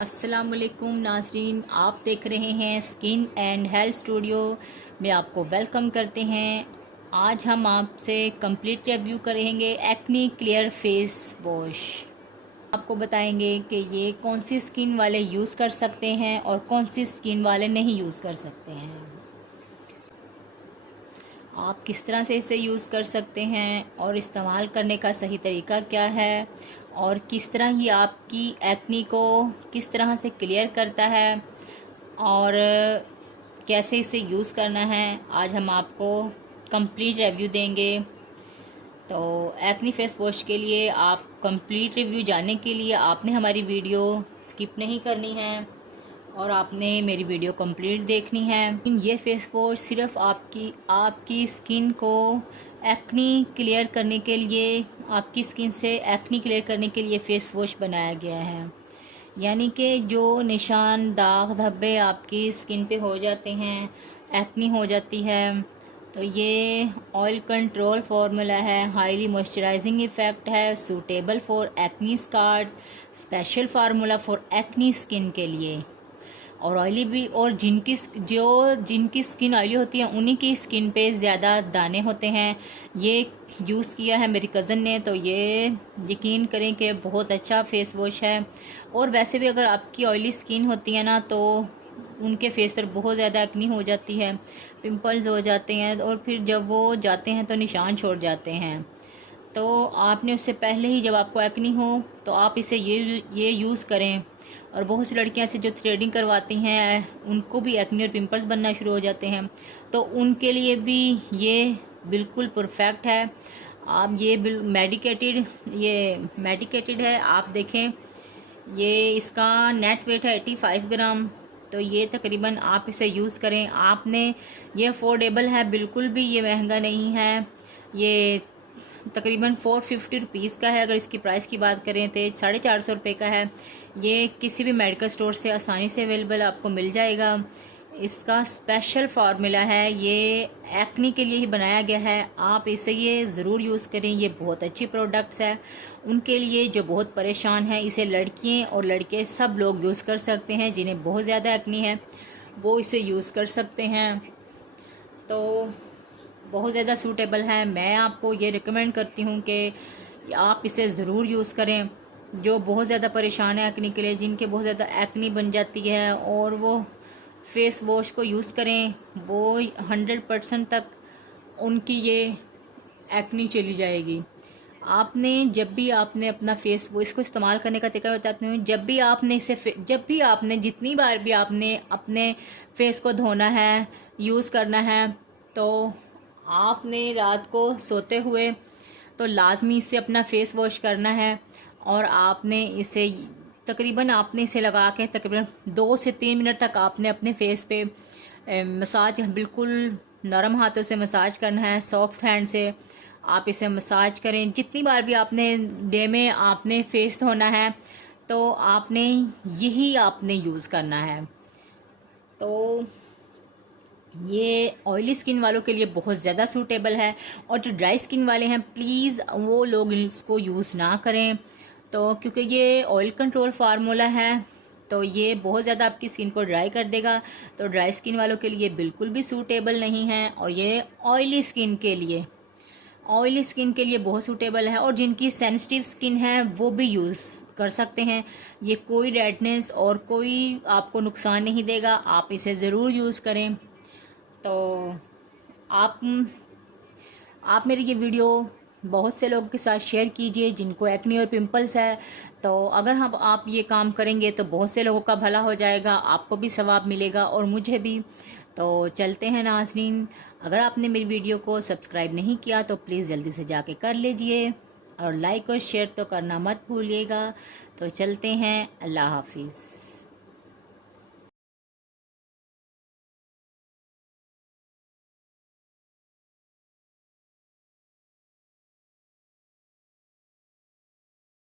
अस्सलामुअलैकुम नाजरीन, आप देख रहे हैं स्किन एंड हेल्थ स्टूडियो में। आपको वेलकम करते हैं। आज हम आपसे कंप्लीट रिव्यू करेंगे एक्नी क्लियर फेस वॉश। आपको बताएंगे कि ये कौन सी स्किन वाले यूज़ कर सकते हैं और कौन सी स्किन वाले नहीं यूज़ कर सकते हैं। आप किस तरह से इसे यूज़ कर सकते हैं और इस्तेमाल करने का सही तरीका क्या है और किस तरह ये आपकी एक्नी को किस तरह से क्लियर करता है और कैसे इसे यूज़ करना है, आज हम आपको कंप्लीट रिव्यू देंगे। तो एक्नी फेस वॉश के लिए आप कंप्लीट रिव्यू जानने के लिए आपने हमारी वीडियो स्किप नहीं करनी है और आपने मेरी वीडियो कंप्लीट देखनी है। ये फेस वॉश सिर्फ आपकी स्किन को एक्नी क्लियर करने के लिए, आपकी स्किन से एक्नी क्लियर करने के लिए फेस वॉश बनाया गया है। यानी कि जो निशान, दाग धब्बे आपकी स्किन पे हो जाते हैं, एक्नी हो जाती है, तो ये ऑयल कंट्रोल फार्मूला है, हाईली मॉइस्चराइजिंग इफ़ेक्ट है, suitable for acne scars, special formula for acne skin के लिए। और ऑयली भी, और जिनकी स्किन ऑयली होती है उन्हीं की स्किन पे ज़्यादा दाने होते हैं। ये यूज़ किया है मेरी कज़न ने, तो ये यकीन करें कि बहुत अच्छा फेस वॉश है। और वैसे भी अगर आपकी ऑयली स्किन होती है ना, तो उनके फेस पर बहुत ज़्यादा एक्नी हो जाती है, पिंपल्स हो जाते हैं और फिर जब वो जाते हैं तो निशान छोड़ जाते हैं। तो आपने उससे पहले ही, जब आपको एक्नी हो तो आप इसे ये यूज़ करें। और बहुत सी लड़कियां ऐसे जो थ्रेडिंग करवाती हैं उनको भी एक्नी और पिंपल्स बनना शुरू हो जाते हैं, तो उनके लिए भी ये बिल्कुल परफेक्ट है। आप ये मेडिकेटेड है। आप देखें, ये इसका नेट वेट है 85 ग्राम। तो ये तकरीबन आप इसे यूज़ करें। आपने, ये अफोर्डेबल है, बिल्कुल भी ये महंगा नहीं है। ये तकरीबन 450 रुपीज़ का है। अगर इसकी प्राइस की बात करें तो 450 रुपये का है। ये किसी भी मेडिकल स्टोर से आसानी से अवेलेबल आपको मिल जाएगा। इसका स्पेशल फार्मूला है, ये एक्नी के लिए ही बनाया गया है। आप इसे ये ज़रूर यूज़ करें। ये बहुत अच्छी प्रोडक्ट्स है उनके लिए जो बहुत परेशान हैं। इसे लड़कियाँ और लड़के सब लोग यूज़ कर सकते हैं। जिन्हें बहुत ज़्यादा एक्नी है वो इसे यूज़ कर सकते हैं। तो बहुत ज़्यादा सूटेबल है। मैं आपको ये रिकमेंड करती हूँ कि आप इसे ज़रूर यूज़ करें। जो बहुत ज़्यादा परेशान है एक्नी के लिए, जिनके बहुत ज़्यादा एक्नी बन जाती है, और वो फेस वॉश को यूज़ करें, वो 100% तक उनकी ये एक्नी चली जाएगी। आपने, जब भी आपने अपना फेस वो इसको इस्तेमाल करने का तरीका बताती हूँ। जब भी आपने जितनी बार भी आपने अपने फेस को धोना है, यूज़ करना है, तो आपने रात को सोते हुए तो लाजमी इससे अपना फेस वॉश करना है। और आपने इसे लगा के तकरीबन 2 से 3 मिनट तक आपने अपने फेस पे मसाज, बिल्कुल नरम हाथों से मसाज करना है, सॉफ्ट हैंड से आप इसे मसाज करें। जितनी बार भी आपने डे में आपने फेस धोना है, तो आपने यूज़ करना है। तो ये ऑयली स्किन वालों के लिए बहुत ज़्यादा सूटेबल है। और जो ड्राई स्किन वाले हैं, प्लीज़ वो लोग इसको यूज़ ना करें। तो क्योंकि ये ऑयल कंट्रोल फार्मूला है, तो ये बहुत ज़्यादा आपकी स्किन को ड्राई कर देगा। तो ड्राई स्किन वालों के लिए बिल्कुल भी सूटेबल नहीं है। और ये ऑयली स्किन के लिए बहुत सूटेबल है। और जिनकी सेंसिटिव स्किन है वो भी यूज़ कर सकते हैं। ये कोई रेडनेस और कोई आपको नुकसान नहीं देगा। आप इसे ज़रूर यूज़ करें। तो आप आप मेरी ये वीडियो बहुत से लोगों के साथ शेयर कीजिए जिनको एक्नी और पिंपल्स है। तो अगर हम आप ये काम करेंगे तो बहुत से लोगों का भला हो जाएगा, आपको भी सवाब मिलेगा और मुझे भी। तो चलते हैं नाज़रीन, अगर आपने मेरी वीडियो को सब्सक्राइब नहीं किया तो प्लीज़ जल्दी से जाके कर लीजिए और लाइक और शेयर तो करना मत भूलिएगा। तो चलते हैं, अल्लाह हाफिज़।